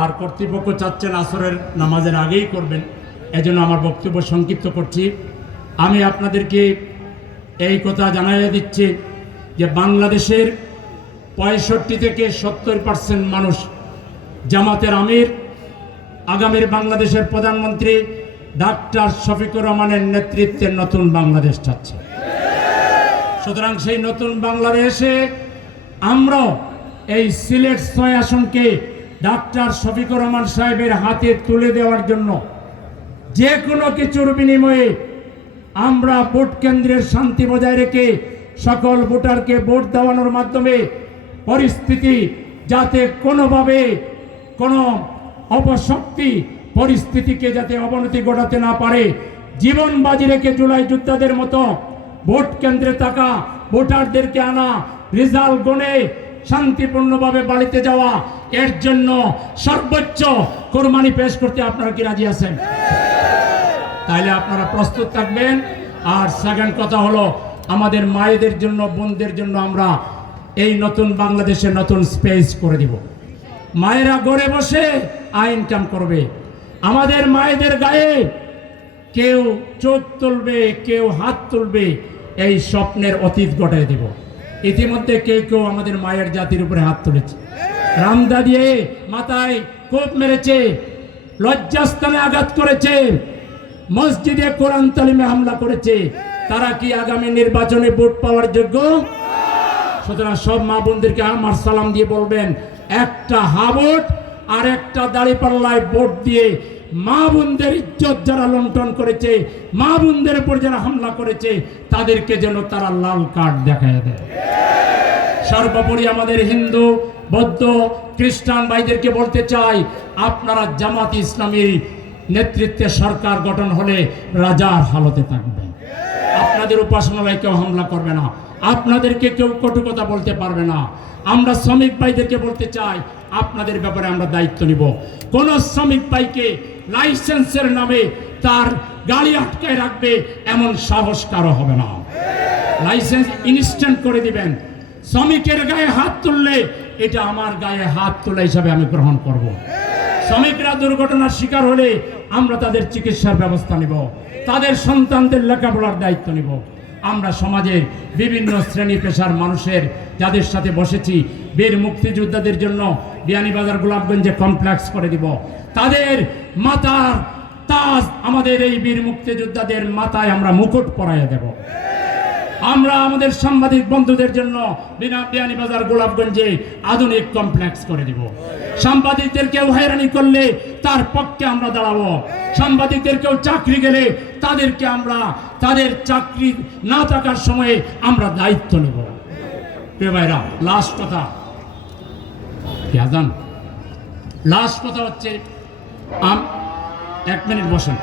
আর কর্তৃপক্ষ চাচ্ছেন আসরের নামাজের আগেই করবেন, এজন্য আমার বক্তব্য সংক্ষিপ্ত করছি। আমি আপনাদেরকে এই কথা জানাইয়া দিচ্ছি যে বাংলাদেশের 65 থেকে 70% মানুষ জামাতের আমির আগামীর বাংলাদেশের প্রধানমন্ত্রী ডাক্তার শফিকুর রহমানের নেতৃত্বে নতুন বাংলাদেশ চাচ্ছে। সুতরাং সেই নতুন বাংলাদেশে আমরা এই সিলেট 6 আসনকে ডাক্তার শফিকুর রহমান সাহেবের হাতে তুলে দেওয়ার জন্য যে কোনো কিছুর বিনিময়ে আমরা ভোট কেন্দ্রের শান্তি বজায় রেখে সকল ভোটারকে ভোট দেওয়ানোর মাধ্যমে পরিস্থিতি যাতে কোনোভাবে কোনো অপশক্তি পরিস্থিতিকে যাতে অবনতি ঘটাতে না পারে, জীবন বাজি রেখে জুলাই যোদ্ধাদের মতো ভোট কেন্দ্রে থাকা ভোটারদেরকে আনা, রেজাল্ট গণে শান্তিপূর্ণভাবে বাড়িতে যাওয়া, এর জন্য সর্বোচ্চ কোরবানি পেশ করতে আপনারা কি রাজি আছেন? তাইলে আপনারা প্রস্তুত থাকবেন। আর সেকেন্ড কথা হলো, আমাদের মায়েদের জন্য, বোনদের জন্য আমরা এই নতুন বাংলাদেশে নতুন স্পেস করে দিব। মায়েরা ঘরে বসে ইনকাম করবে। আমাদের মায়েদের গায়ে কেউ চোখ তুলবে, কেউ হাত তুলবে, এই স্বপ্নের অতীত ঘটায় দিব। ইতিমধ্যে কেউ কেউ আমাদের মায়ের জাতির উপরে হাত তুলেছে, রামদা দিয়ে মাথায় কোপ মেরেছে, লজ্জাস্থানে আঘাত করেছে, মসজিদে কোরআন তালিমে হামলা করেছে। তারা কি আগামী নির্বাচনে ভোট পাওয়ার যোগ্য? সুতরাং সব মা বোনদেরকে আমার সালাম দিয়ে বলবেন, একটা হা ভোট আর একটা দাঁড়িপাল্লায় ভোট দিয়ে মা বোনদের ইজ্জত যারা লুণ্ঠন করেছে, মা বোনদের উপর যারা হামলা করেছে, তাদেরকে যেন তারা লাল কার্ড দেখায় দেয়। সর্বোপরি আমাদের হিন্দু, বৌদ্ধ, খ্রিস্টান ভাইদেরকে বলতে চাই, আপনারা জামাত ইসলামীর নেতৃত্বে সরকার গঠন হলে রাজার হালতে থাকবে। আপনাদের উপাসনালয়ে কেউ হামলা করবে না, আপনাদেরকে কেউ কটু কথা বলতে পারবে না। আমরা শ্রমিক ভাইদেরকে বলতে চাই, আপনাদের ব্যাপারে আমরা দায়িত্ব নিব। কোন শ্রমিক ভাইকে লাইসেন্সের নামে তার গাড়ি আটকায় রাখবে এমন সাহস কারো হবে না। লাইসেন্স ইনস্ট্যান্ট করে দিবেন। শ্রমিকের গায়ে হাত তুললে এটা আমার গায়ে হাত তোলা হিসাবে আমি গ্রহণ করব। শ্রমিকরা দুর্ঘটনার শিকার হলে আমরা তাদের চিকিৎসার ব্যবস্থা নিব, তাদের সন্তানদের লেখাপড়ার দায়িত্ব নিব। আমরা সমাজের বিভিন্ন শ্রেণী পেশার মানুষের যাদের সাথে বসেছি, বীর মুক্তিযোদ্ধাদের জন্য বিয়ানীবাজার গোলাপগঞ্জে কমপ্লেক্স করে দিব। তাদের মাথার তাজ আমাদের এই বীর মুক্তিযোদ্ধাদের মাথায় আমরা মুকুট পরাইয়া দেব। আমরা আমাদের সাংবাদিক বন্ধুদের জন্য বিয়ানীবাজার গোলাপগঞ্জে আধুনিক কমপ্লেক্স করে দিব। সাংবাদিকদের কেউ হয়রানি করলে তার পক্ষে আমরা দাঁড়াবো। সাংবাদিকদের কেউ চাকরি গেলে তাদেরকে আমরা তাদের চাকরি না থাকার সময়ে আমরা দায়িত্ব নেব। প্রিয় ভাইরা, লাস্ট কথা হচ্ছে, 1 মিনিট বসেন।